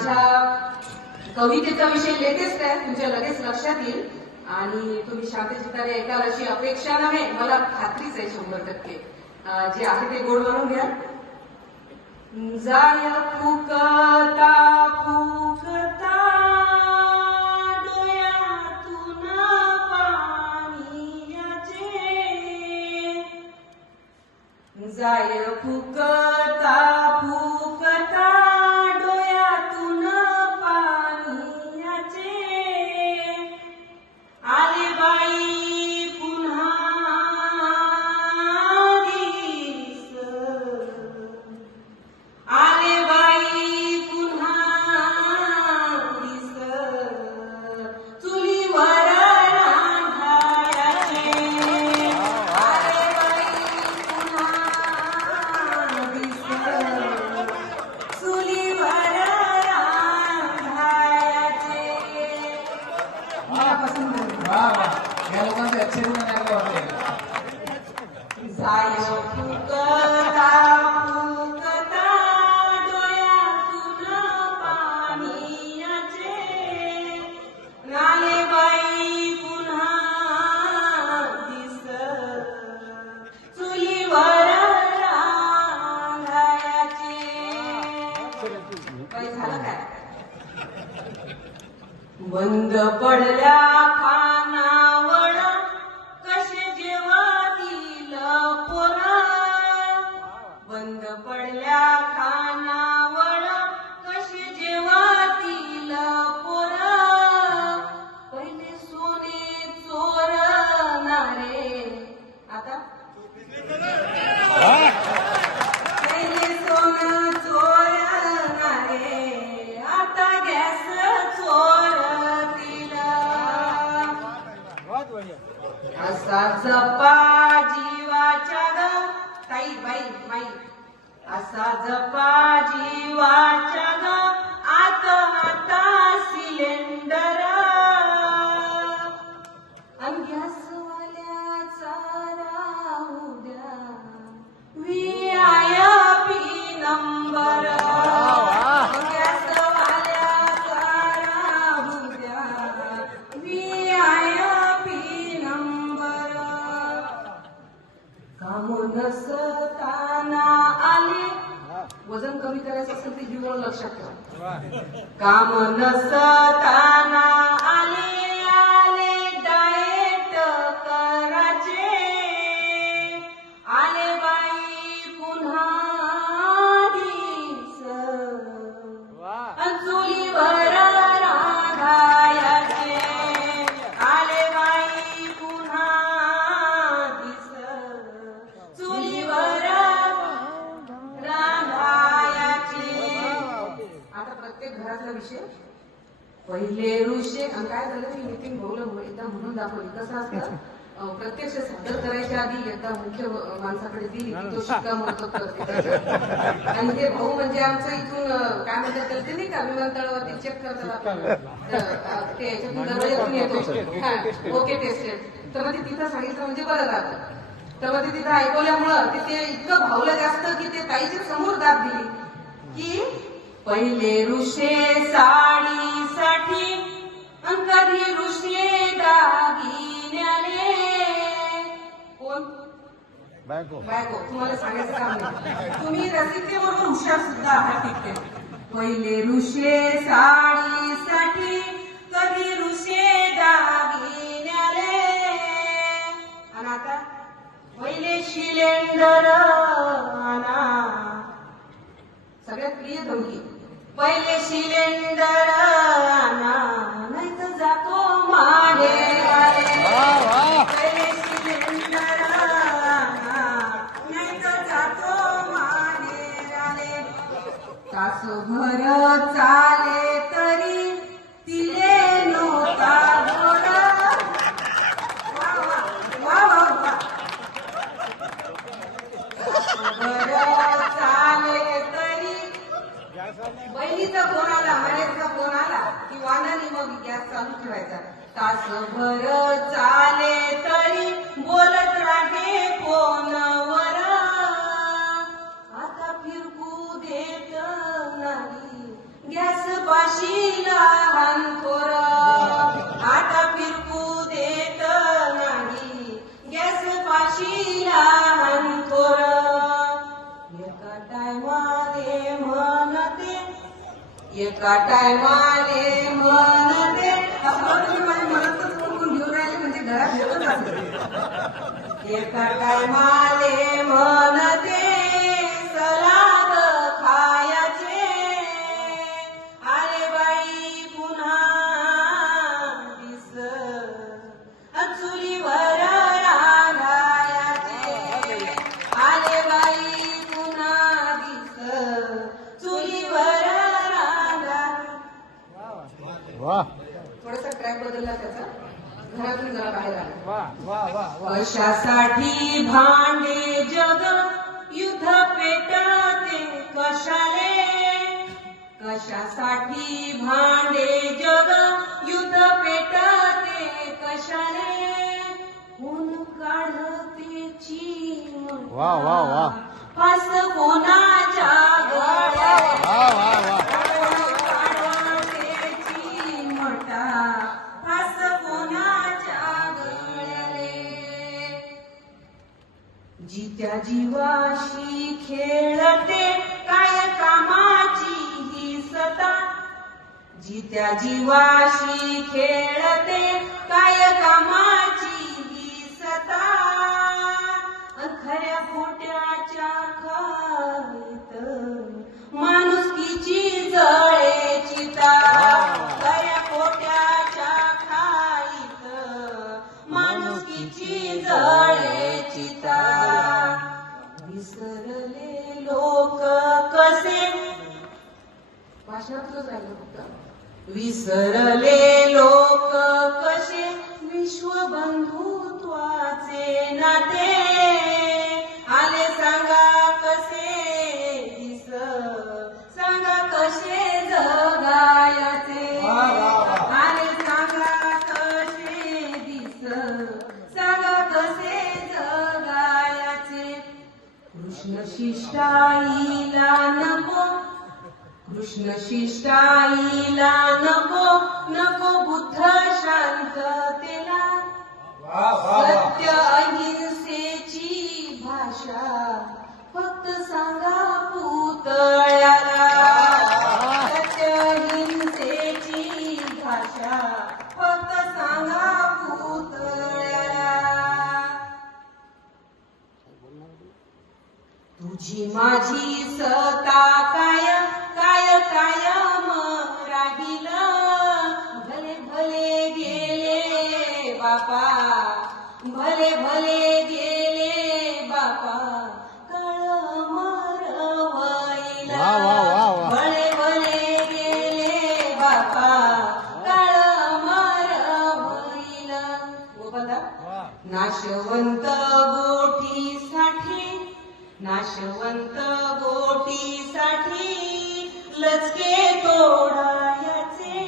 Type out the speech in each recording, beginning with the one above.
माझ्या कवितेचा विषय लेटेस्ट आहे, तुमच्या लगेच लक्षात येईल आणि तुम्ही शांत चित्ताने ऐकाल अशी अपेक्षा नव्हे, मला खात्रीच आहे 100%. जे आहे ते गोड म्हणून घ्या. जाय फुकता फुकता डोळ्यातून पाणी याचे, जाय फुकता फुकता डोळ्यातून पाणी याचे, आले बाई पुन्हा दिस, आले बाई पुन्हा दिस, चुलीवर रांधायाचे, आले बाई पुन्हा दिस, चुलीवर रांधायाचे. मनापासून या लोकांचे अक्षर नाही वाटले. जाय फुकता फुकता डोळ्यातून पाणी याचे, आले बाई पुन्हा दिस, चुलीवर रांधायाचे. बाई झालं काय? बंद पडल्या खानावळ कसे जेवातील पोरं, बंद पडल्या खानावळ कसे जेवातील पोरं, पहिले सोने चोरणारे आता पहिले सोनं चोरणारे आता गॅस चोरतील. असा जपा जीवाच्या ग ताई बाई माई, असा जपा जीवाच्या ग आत आता सिलेंडर, अन गॅसवाल्याचा राहू द्या VIP नंबर, गॅसवाल्याचा राहू द्या VIP नंबर. काम नसताना आले, वजन कमी करायचं असेल ते जीवन लक्षात ठेवा. काम नसताना आले आले डाएट करायचे, आले बाई पुन्हा दिस, अन चुलीवर रांधायाचे, आले बाई पुन्हा दिस, चुलीवर रांधायाचे. आता प्रत्येक घरातला विषय पहिले ऋषे आणि काय झालं मी नितीन भाऊला एकदा म्हणून दाखवली. कसं असतं, प्रत्यक्ष सादर करायच्या आधी एकदा मुख्य माणसाकडे दिली की तो शिक्कामोर्तब करते. आणि ते भाऊ म्हणजे आमचं इथून काय म्हणतात तर ते नाही का विमानतळावरती चेक करतात ते याच्यातून दरवाज्यातून येतो ओके टेस्टेड, तर मग ते तिथं सांगितलं म्हणजे बरं झालं. तर मग ते तिथं ऐकवल्यामुळं ते इतकं भावलं जास्त की ते ताईच्या समोर दाब दिली की पहिले ऋषे साडीसाठी अन कधी ऋषे दागिन्याने. कोण? बायको. तुम्हाला सांगायचं काम नाही, तुम्ही रसिकतेबरोबर हुशार सुद्धा आहात तिथे. पहिले ऋषे साडीसाठी कधी ऋषे दागिन्याने, आणि आता पहिले सिलेंडर आणा. सगळ्यात प्रिय धमकी, पहिले सिलेंडर आणा नाही तर जातो माहेराले, पहिले सिलेंडर आणा नाही तर जातो माहेराले. तासभर चाले तरी तिले नव्हता गोड. वा वा वा वा वा. तासभर चाले तरी बहिणीचा फोन आला, मनेचा फोन आला की वांधानी मग गॅस चालू ठेवायचा. तासभर चाले तरी बोलत राहे फोनवर, आता फिरकू देत नाही गॅस एका टायमाले म्हणते आपण तुम्ही माझ्या मनातच कोण घेऊन राहिले म्हणजे घरात घेऊन जाते. एका टायमाले म्हणते सलाद खायाचे आले बाई पुन्हा दिस चुलीवर रांगायाचे आले बाई पुन्हा दिस चुलीवर रांगा. थोडासा ट्रॅक बदलला त्याचा घरातून जरा बाहेर आला. कशासाठी भांडे जग युद्ध पेटते कशाले कशासाठी भांडे जग युद्ध पेटते कशाले कोण काढते चिमटा फास कोणाच्या गळ्यात काढते चिमटा फास कोणाच्या गळ्याले जित्या जीवाशी खेळते काय कामाची ही सता जित्या जीवाशी खेळते काय कामाची ही सता खऱ्या खोट्याच्या खाईत माणुसकीची जळे चिता खऱ्या खोट्याच्या खाईत माणुसकीची जळे चिता. विसरले लोक कसे भाषणातलंच राहिलं फक्त. विसरले लोक कसे विश्वबंधुत्वाचे नाते आले सांगा कसे दिस सांगा कसे जगायचे आले सांगा कसे दिस सांगा कसे जगायचे. कृष्ण शिष्टाईला नको कृष्ण शिष्टाईला नको नको बुद्ध शांततेला सत्य अहिंसेची भाषा फक्त सांगा पुतळ्याला सत्य अहिंसेची भाषा फक्त सांगा पुतळ्याला. तुझी माझी सत्ता काय काय कायम राहील भले भले गेले बापा भले भले गेले बापा काळ मरवईला भले भले गेले बापा काळ मरवईला. ओ बघा नाशवंत गोठीसाठी नाशवंत गोठीसाठी लचके तोडायचे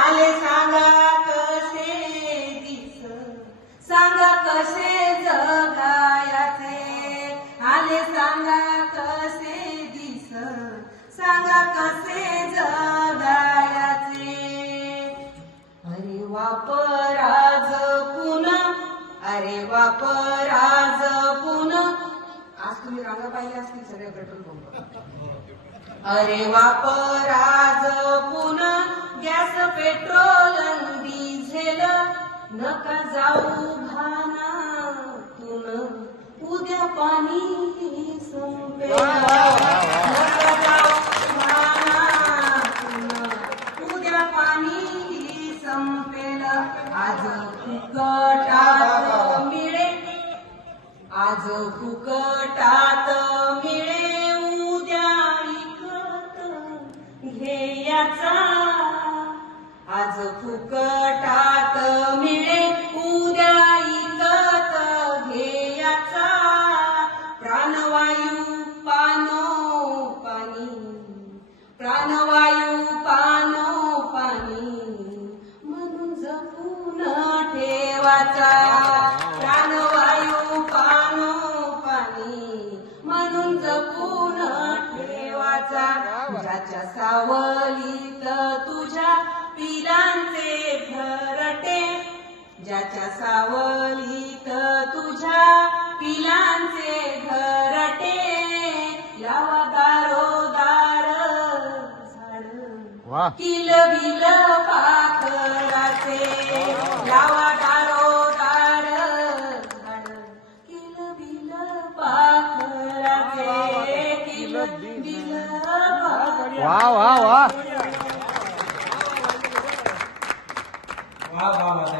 आले सांगा कसे दिस सांगा कसे जगायचे आले सांगा कसे दिस सांगा कसे जगायचे. अरे वापराज पुन्हा अरे वापराज पुन्हा. आज तुम्ही रांगा पाहिल्या असतील सगळ्या पेट्रोल पंप. अरे वापराज पुन्हा गॅस पेट्रोल डिझेल नका जाऊ भानातून उद्या पाणी संपेल नका जाऊ भानातून उद्या पाणी संपेल. आज फुकटात मिळे आज फुकटात मिळे उद्या विकत घेयाचा आज फुकटात मिळे उद्या विकत घेयाचा. प्राणवायू पानो पाणी प्राणवायू पानो पाणी म्हणून जपून ठेवाचा. प्राणवायू पानो पाणी म्हणून जपून ठेवाचा. ज्याच्या सावलीत तुझ्या पिलांचे घरटे ज्याच्या सावलीत तुझ्या पिलांचे घरटे लावा दारोदार किल बिल पाखराचे लावा दारोदार झाड किल बिल पाखराचे किल बिल वा वा वा वा वा वा